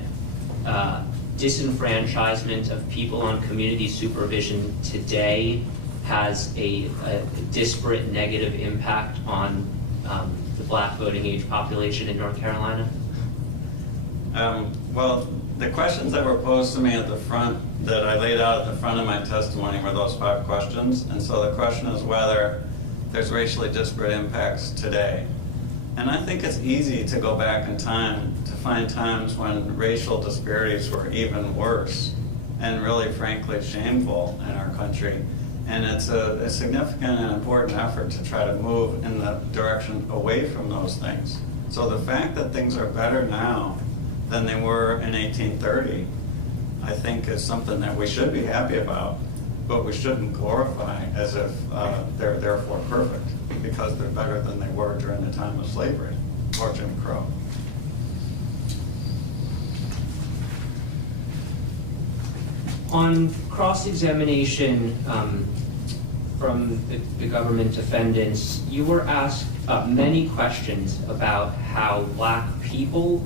disenfranchisement of people on community supervision today has a disparate negative impact on the black voting age population in North Carolina? Well, the questions that were posed to me at the front, that I laid out at the front of my testimony, were those 5 questions. And so the question is whether there's racially disparate impacts today. And I think it's easy to go back in time to find times when racial disparities were even worse and really, frankly, shameful in our country. And it's a significant and important effort to try to move in the direction away from those things. So the fact that things are better now than they were in 1830, I think is something that we should be happy about, but we shouldn't glorify as if they're therefore perfect, because they're better than they were during the time of slavery or Jim Crow. On cross-examination from the government defendants, you were asked many questions about how black people,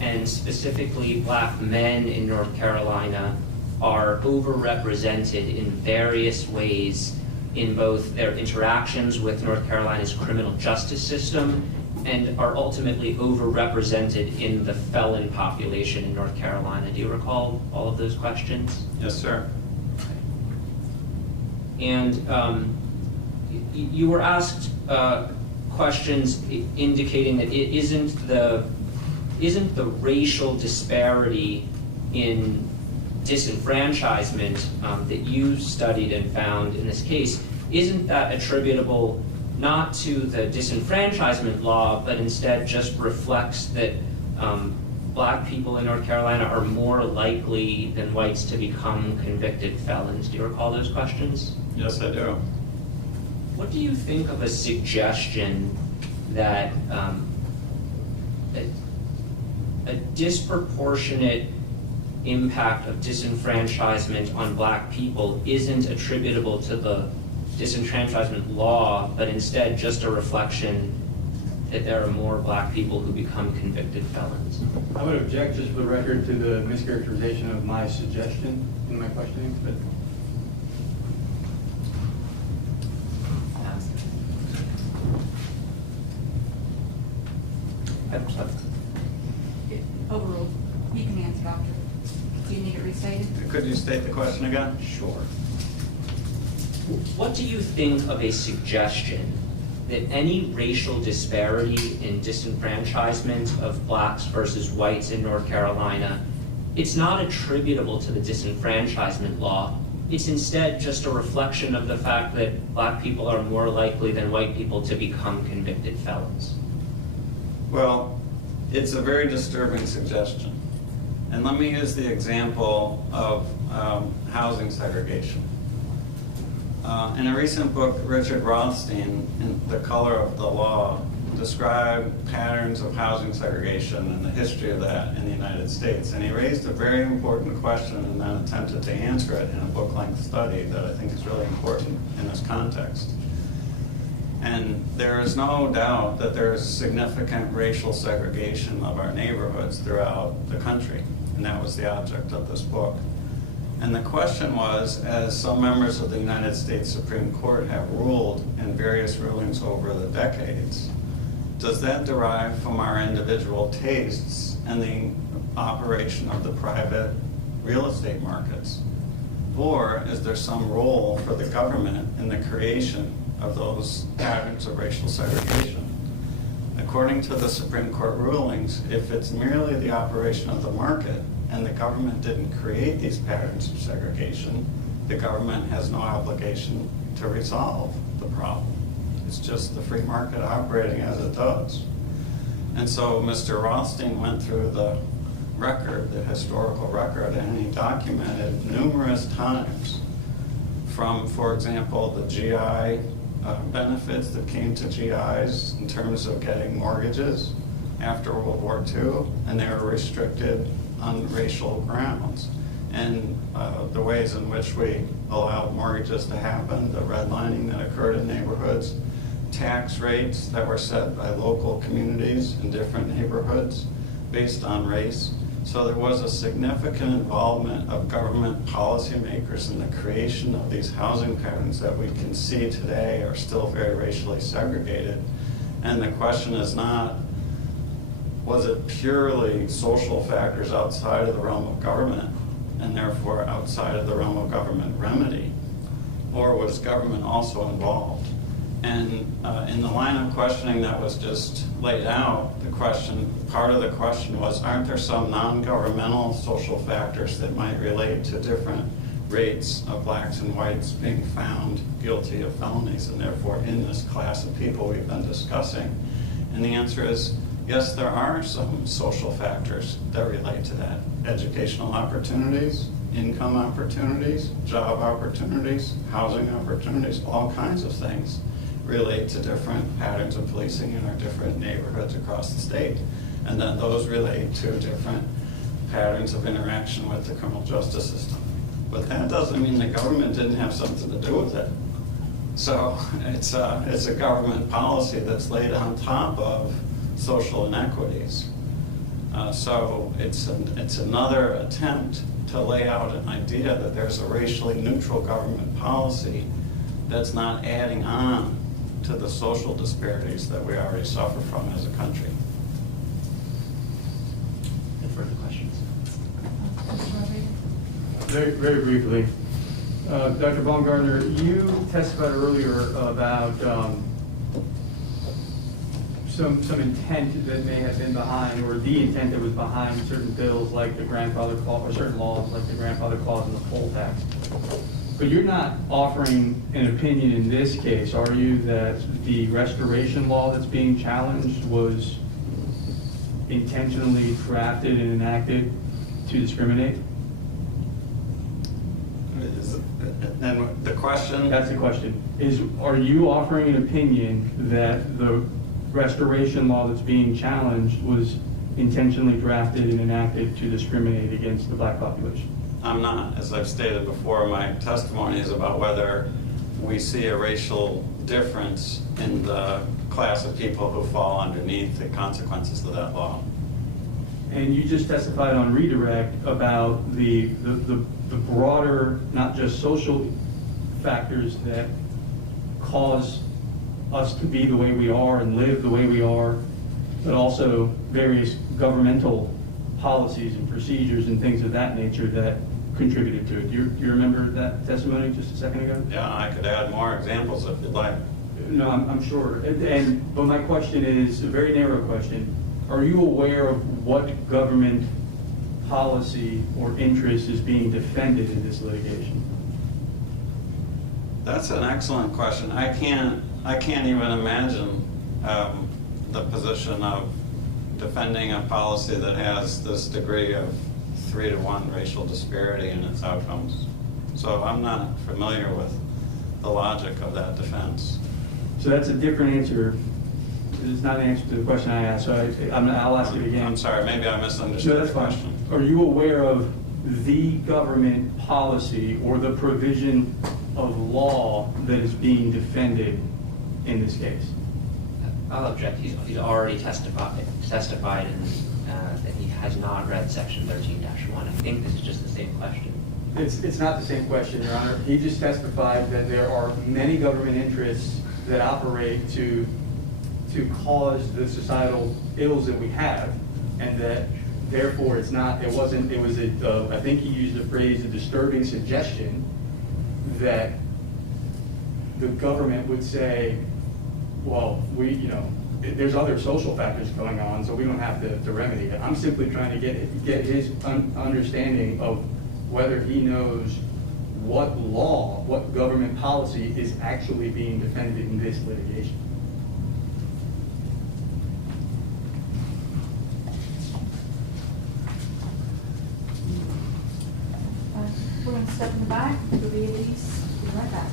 and specifically black men in North Carolina, are overrepresented in various ways in both their interactions with North Carolina's criminal justice system and are ultimately overrepresented in the felon population in North Carolina. Do you recall all of those questions? Yes, sir. And you were asked questions indicating that it isn't the racial disparity in disenfranchisement that you studied and found in this case, isn't that attributable not to the disenfranchisement law, but instead just reflects that black people in North Carolina are more likely than whites to become convicted felons? Do you recall those questions? Yes, I do. What do you think of a suggestion that a disproportionate impact of disenfranchisement on black people isn't attributable to the disenfranchisement law, but instead just a reflection that there are more black people who become convicted felons. I would object, just for the record, to the mischaracterization of my suggestion in my questioning, but Overruled. You can answer, Doctor. Do you need it restated? Could you state the question again? Sure. What do you think of a suggestion that any racial disparity in disenfranchisement of blacks versus whites in North Carolina, it's not attributable to the disenfranchisement law, it's instead just a reflection of the fact that black people are more likely than white people to become convicted felons? Well, it's a very disturbing suggestion. And let me use the example of housing segregation. In a recent book, Richard Rothstein, in The Color of the Law, described patterns of housing segregation and the history of that in the United States. And he raised a very important question and then attempted to answer it in a book-length study that I think is really important in this context. And there is no doubt that there is significant racial segregation of our neighborhoods throughout the country. And that was the object of this book. And the question was, as some members of the United States Supreme Court have ruled in various rulings over the decades, does that derive from our individual tastes and the operation of the private real estate markets? Or is there some role for the government in the creation of those patterns of racial segregation? According to the Supreme Court rulings, if it's merely the operation of the market and the government didn't create these patterns of segregation, the government has no obligation to resolve the problem. It's just the free market operating as it does. And so Mr. Rothstein went through the record, the historical record, and he documented numerous times from, for example, the GI benefits that came to GIs in terms of getting mortgages after World War II, and they were restricted on racial grounds. And the ways in which we allowed mortgages to happen, the redlining that occurred in neighborhoods, tax rates that were set by local communities in different neighborhoods based on race. So there was a significant involvement of government policymakers in the creation of these housing patterns that we can see today are still very racially segregated. And the question is not, was it purely social factors outside of the realm of government and therefore outside of the realm of government remedy, or was government also involved? And in the line of questioning that was just laid out, part of the question was, aren't there some non-governmental social factors that might relate to different rates of blacks and whites being found guilty of felonies, and therefore in this class of people we've been discussing? And the answer is, yes, there are some social factors that relate to that. Educational opportunities, income opportunities, job opportunities, housing opportunities, all kinds of things relate to different patterns of policing in our different neighborhoods across the state. And then those relate to different patterns of interaction with the criminal justice system. But that doesn't mean the government didn't have something to do with it. So it's a government policy that's laid on top of social inequities. So it's another attempt to lay out an idea that there's a racially neutral government policy that's not adding on to the social disparities that we already suffer from as a country. Any further questions? very, very briefly, Dr. Baumgartner, you testified earlier about some intent that may have been behind, or the intent that was behind certain bills like the grandfather clause, or certain laws like the grandfather clause and the poll tax. But you're not offering an opinion in this case, are you, that the restoration law that's being challenged was intentionally crafted and enacted to discriminate? And the question? That's the question. Are you offering an opinion that the restoration law that's being challenged was intentionally drafted and enacted to discriminate against the black population? I'm not. As I've stated before, my testimony is about whether we see a racial difference in the class of people who fall underneath the consequences of that law. And you just testified on redirect about the broader, not just social factors that cause us to be the way we are and live the way we are, but also various governmental policies and procedures and things of that nature that contributed to it. Do you remember that testimony just a second ago? Yeah, I could add more examples if you'd like. No, I'm sure. But my question is a very narrow question. Are you aware of what government policy or interest is being defended in this litigation? That's an excellent question. I can't even imagine the position of defending a policy that has this degree of 3-to-1 racial disparity in its outcomes. So I'm not familiar with the logic of that defense. So that's a different answer. It's not an answer to the question I asked, so I'll ask it again. I'm sorry, maybe I misunderstood No, the that's fine. question. Are you aware of the government policy or the provision of law that is being defended in this case? I'll object. He's already testified that he has not read section 13-1. I think this is just the same question. It's not the same question, Your Honor. He just testified that there are many government interests that operate to cause the societal ills that we have, and that therefore I think he used the phrase, a disturbing suggestion that the government would say, well, there's other social factors going on, so we don't have to remedy it. I'm simply trying to get his understanding of whether he knows what law, what government policy is actually being defended in this litigation. We're going to step in the back. Probabilities. Be right back.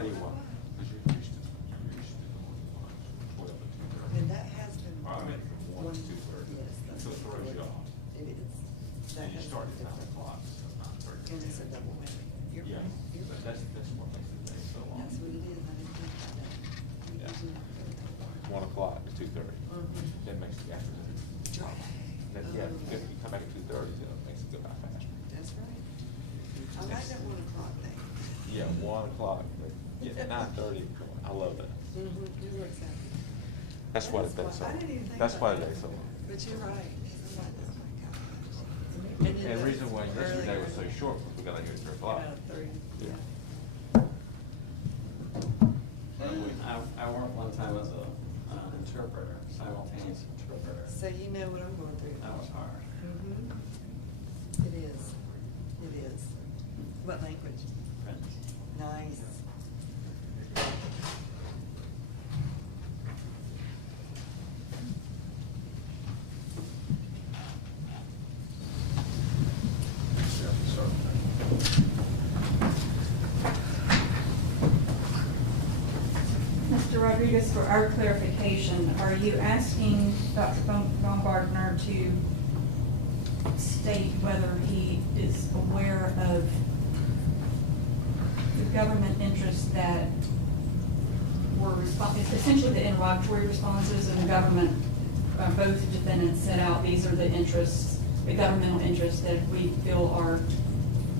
tell you what, because you're used to 12 to 2:30. And that has been. I meant from 1 to 2:30. Yes, that's. So it throws you off. It is. That And you has start been at 9 different. o'clock, so 9:30. And it's a double whammy. You're Yeah, right. You're but right. that's what makes the day so long. That's what it is. I didn't think about that. We Yeah. usually have 1 o'clock to 2:30. Mhm. That makes the afternoon. Dry. That, yeah, because you come back at 2:30, so it makes it go by faster. That's right. I like that 1 o'clock thing. Yeah, 1 o'clock, but yeah, 9:30, I love that. Mm-hmm, it works out. That's why it does so. I didn't even think That's why about it that. does so. But you're right. And the reason why yesterday was so short was we got out here at 3 o'clock. Yeah. I worked one time as an interpreter, simultaneous interpreter. So you know what I'm going through. That was hard. Mhm. It is. It is. What language? French. Nice. Mr. Rodriguez, for our clarification, are you asking Dr. Baumgartner to state whether he is aware of the government interests that were essentially the interrogatory responses and the government, both defendants set out, these are the interests, the governmental interests that we feel are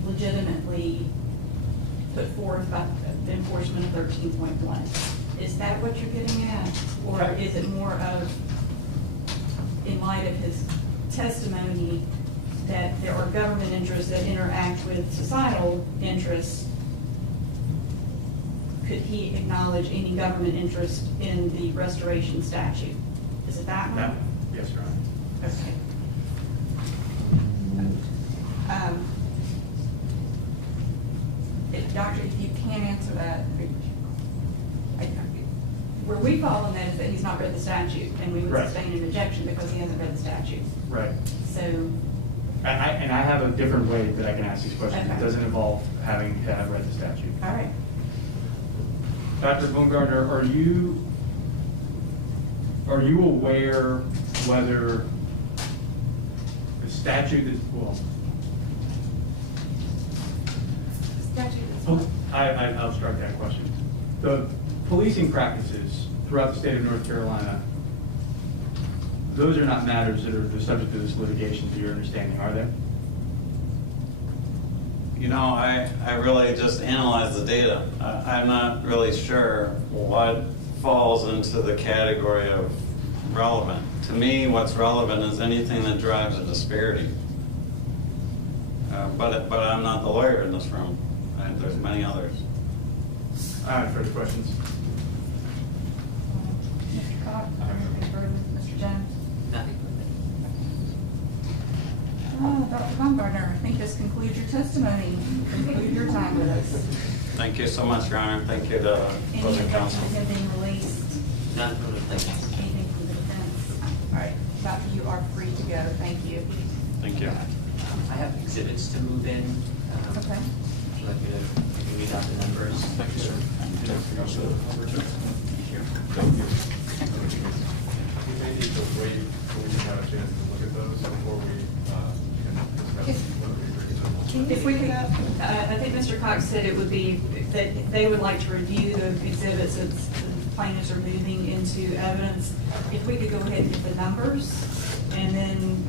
legitimately put forth by the enforcement of 13.1. Is that what you're getting at? Or is it more of, in light of his testimony, that there are government interests that interact with societal interests? Could he acknowledge any government interest in the restoration statute? Is it that one? No. Yes, Your Honor. Okay. Doctor, if you can't answer that, where we fall on that is that he's not read the statute, and we would Right. sustain an objection because he hasn't read the statute. Right. So, And I have a different way that I can ask these questions. It Okay. doesn't involve having to have read the statute. all right. Dr. Baumgartner, are you aware whether the statute is, well, Statute is what? I'll strike that question. The policing practices throughout the state of North Carolina, those are not matters that are the subject of this litigation, to your understanding, are they? You know, I really just analyzed the data. I'm not really sure what falls into the category of relevant. To me, what's relevant is anything that drives a disparity. But I'm not the lawyer in this room. There's many others. All right, further questions? Mr. Cox, anything further? Mr. Jones? Nothing. Dr. Baumgartner, I think this concludes your testimony. Conclude your time with us. Thank you so much, Your Honor. Thank you to Any opposing objection counsel. to him being released? None from the plaintiffs. Anything from the defense? All right, Doctor, you are free to go. Thank you. Thank you. I have exhibits to move in. Okay. Would you like me to read out the numbers? Thank you, sir. Thank you. We may need to wait till we have a chance to look at those before we can discuss whether we agree to them. If we could, I think Mr. Cox said it would be, that they would like to review the exhibits that the plaintiffs are moving into evidence. If we could go ahead and get the numbers, and then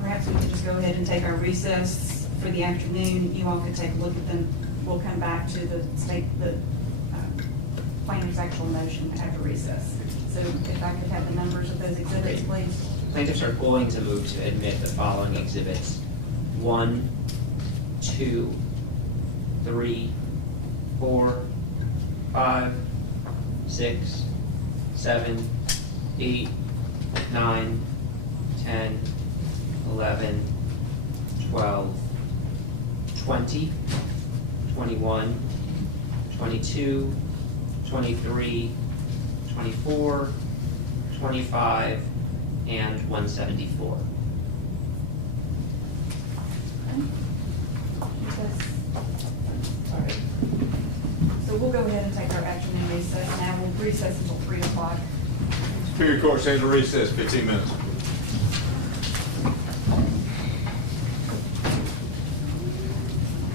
perhaps we could just go ahead and take our recess for the afternoon. You all could take a look at them. We'll come back to the plaintiff's actual motion after recess. So if I could have the numbers of those exhibits, please. Plaintiffs are going to move to admit the following exhibits: 1, 2, 3, 4, 5, 6, 7, 8, 9, 10, 11, 12, 20, 21, 22, 23, 24, 25, and 174. Sorry. So we'll go ahead and take our afternoon recess now. We'll recess until 3 o'clock. Superior Court stands at recess, 15 minutes.